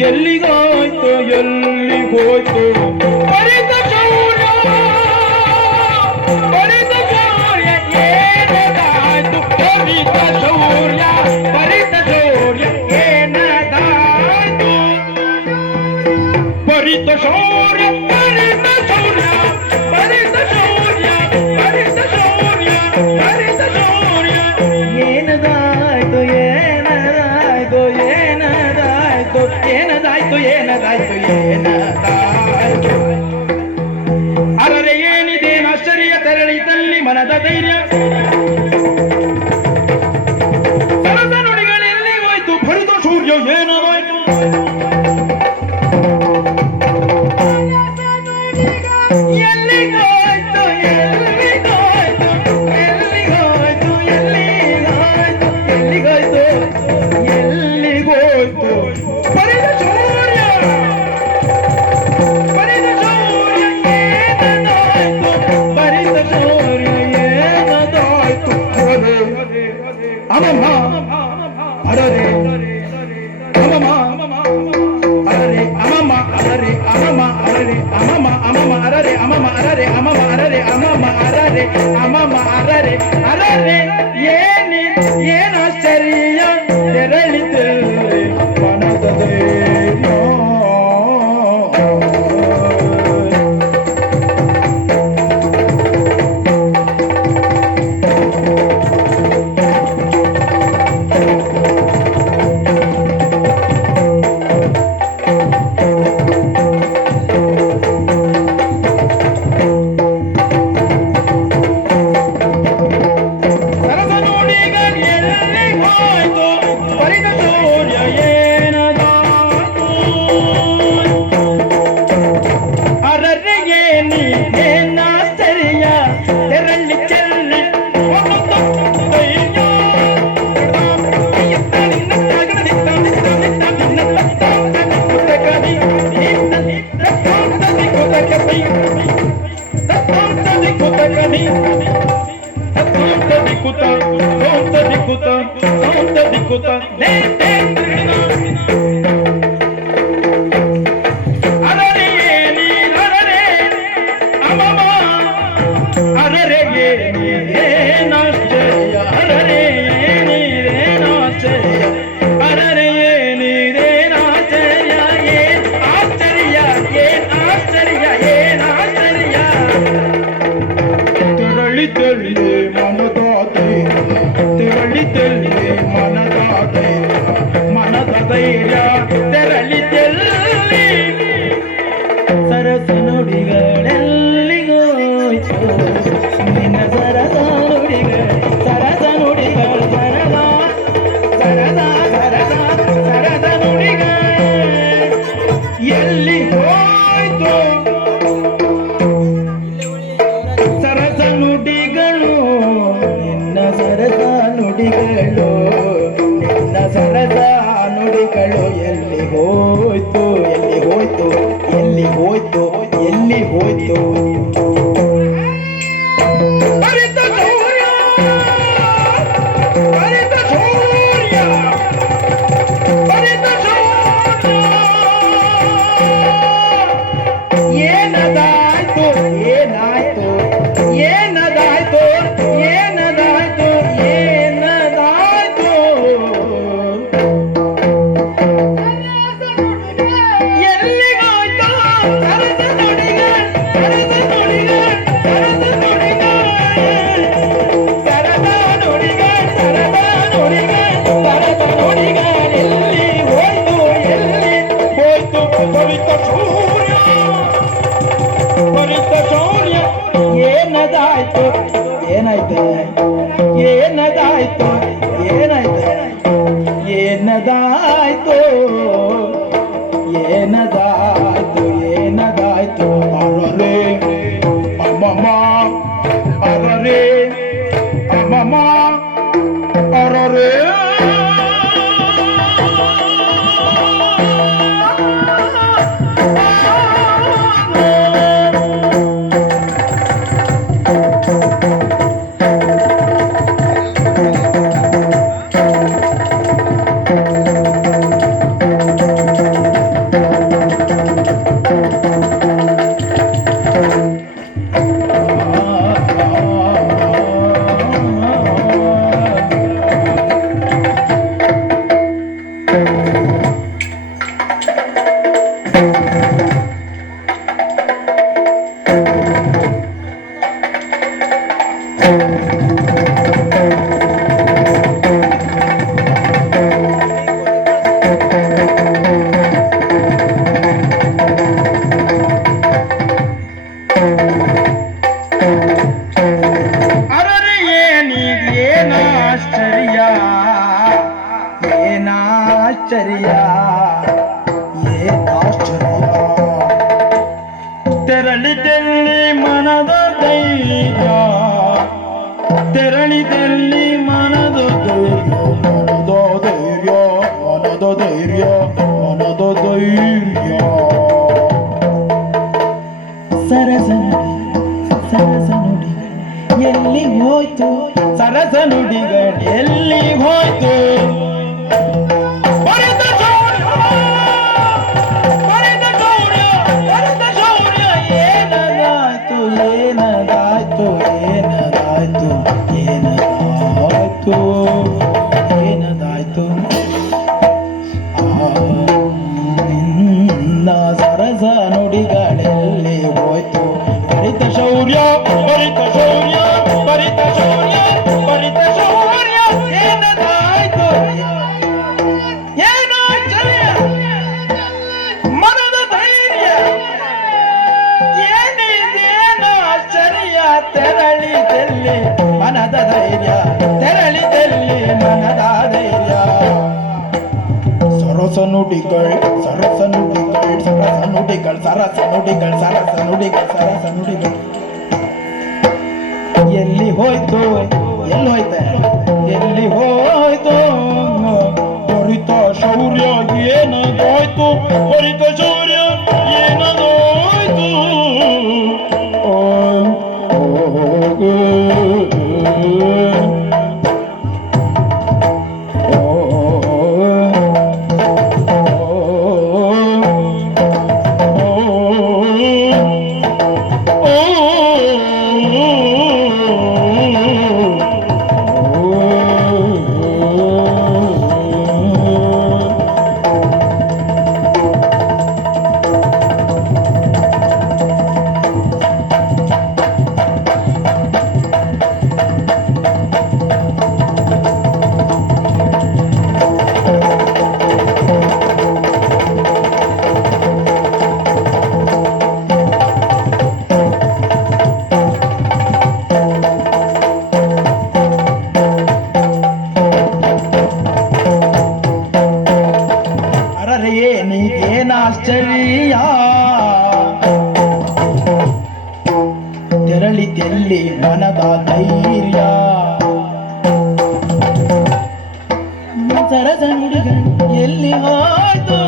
ಎಲ್ಲಿಗೋಯ್ತು ಎಲ್ಲಿಗೋಯ್ತು ಪರಿತ ಶೌರ್ಯ ಏನದಾಯ್ತು ಪರಿತ ಶೌರ್ಯ ಏನದಾಯ್ತು ಪರಿತ ಶೌರ್ಯ ಏನದಾಯ್ತು ಏನದಾಯ್ತು ಏನದಾಯ್ತು ಏನದಾಯ್ತು ಏನದಾಯ್ತು ಏನದಾಯ್ತು ಅರರೆ ಏನಿದೇನು ಆಶ್ಚರ್ಯ ತೆರಳಿತಲ್ಲಿ ಮನದ ಧೈರ್ಯ ಸರಸ ನುಡಿಗಳೆಲ್ಲಿ ಹೋಯ್ತು ಭರಿತ ಸೂರ್ಯ ಏನದಾಯ್ತು ಎಲ್ಲಿಗೋಯ್ತು ಎಲ್ಲಿಗೋಯ್ತು ಎಲ್ಲಿಗೋಯ್ತು ಎಲ್ಲಿಗೋಯ್ತು ಎಲ್ಲಿಗೋಯ್ತು ಎಲ್ಲಿಗೋಯ್ತು ಪರಿದ ಸೂರ್ಯ ಏನದಾಯ್ತು ಪರಿದ ಸೂರ್ಯ ಏನದಾಯ್ತು ಅಮಮ್ಮ ಅರರೆ ಅಮಮ್ಮ ಅರರೆ ಅಮಮ್ಮ ಅರರೆ ಅಮಮ್ಮ ಅರರೆ ಅಮಮ್ಮ ಅಮಮ್ಮ ಅರರೆ ಅಮಮ್ಮ ಅರರೆ ಅಮಮ್ಮ ಅರರೆ ಅಮಮ್ಮ ಅರರೆ ಅಮಮ್ಮ ಅರರೆ ಅರರೆ ಏನಾಶ್ಚರ್ಯ ತೆರಳಿದೆ ಮನದದೇ ಮನದ ಧೈರ್ಯ ತೆರಳಿದಲ್ಲಿ ಸರಸ ನುಡಿಗಳೆಲ್ಲಿಗೋಯ್ತು ನಿನ್ನ ಸರಸ ನುಡಿಗಳು ಸರದ ನುಡಿಗಳು ಎಲ್ಲಿ ಹೋಯ್ತು ಸರಸ ನುಡಿಗಳು ನಿನ್ನ ಸರಸ ನುಡಿಗಳು ಸರಸ ನುಡಿಗಳು ಎಲ್ಲಿ ಹೋಯ್ತು ಎಲ್ಲಿ ಹೋಯ್ತು ಎಲ್ಲಿ ಹೋಯ್ತು ಎಲ್ಲಿ ಹೋಯ್ತು ಪರಿತ ಸೂರ್ಯ ಪರಿತ ಸೂರ್ಯ ಪರಿತ ಸೂರ್ಯ ಏನದಾಯ್ತು ಏನಾಯ್ತು ಏನದಾಯ್ತು ಏನದಾಯ್ತು ಏನದಾಯ್ತು ಎಲ್ಲಿಗೋಯ್ತು ಸರಸ ನುಡಿಗಳು ಎಲ್ಲಿ ಹೋಯ್ತು ಎಲ್ಲಿ ಹೋಯ್ತು ಪರಿತ ಸೂರ್ಯ ಏನದಾಯ್ತು ಏನಾಯ್ತು ಏನದಾಯ್ತು ಏನಾಯ್ತು ಏನದಾಯ್ತು ಏನದಾಯ್ತು ಏನದಾಯ್ತು ಅರರೆ ಅಮ್ಮಮ್ಮ ಅರರೆ ಅಮ್ಮಮ್ಮ ಅರರೆ ಅರರೆ ಏನಾಶ್ಚರ್ಯ ಏನಾಶ್ಚರ್ಯ ಏನಾಶ್ಚರ್ಯ ತೆರಳಿದಲ್ಲಿ ಮನದ ಧೈರ್ಯ ತೆರಳಿದಲ್ಲಿ ಮನದ ಧೈರ್ಯ ಮನದ ಧೈರ್ಯ ಮನದ ಧೈರ್ಯ ಸರಸ ನುಡಿ ಎಲ್ಲಿ ಹೋಯ್ತು ಸರಸ ನುಡಿಗಳು ಎಲ್ಲಿ ಹೋಯ್ತು ಏನದಾಯ್ತು ಏನದಾಯ್ತು ಏನದಾಯ್ತು ಏನದಾಯ್ತು ನಿನ್ನ ಸರಸ ನುಡಿಗಳೆಲ್ಲಿ ಹೋಯ್ತು ಪರಿತ ಶೌರ್ಯ ಪರಿತ ಶೌರ್ಯ ಪರಿತ ಶೌರ್ಯ ಪರಿತ ಶೌರ್ಯ ಏನದಾಯ್ತು ಏನಾಶ್ಚರ್ಯ ಮನದ ಧೈರ್ಯ ಏನಿದೇನು ಆಶ್ಚರ್ಯ ತೆರಳಿದಲ್ಲಿ ಮನದ ಧೈರ್ಯ ತೆರಳಿದಲ್ಲಿ ಮನದ ಧೈರ್ಯ ಸರಸ ನುಡಿಗಳು ಸರಸ ನುಡಿಗಳು ಸರಸ ನುಡಿಗಳು ಸರಸ ನುಡಿಗಳು ಸರಸ ನುಡಿಗಳು ಸರಸ ನುಡಿಗಳು ಎಲ್ಲಿ ಹೋಯ್ತು ಎಲ್ಲಿ ಹೋಯ್ತೆ ಎಲ್ಲಿ ಹೋಯ್ತು ಪರಿತ ಶೌರ್ಯ ಏನದಾಯ್ತು ಪರಿತ ಶೌರ್ಯ ಏನದಾಯ್ತು ಏನಾಶ್ಚರ್ಯ ತೆರಳಿತೆಲ್ಲಿ ಮನದ ಧೈರ್ಯ ಸರಸ ನುಡಿಗಳು ಎಲ್ಲಿ ಹೋಯ್ತು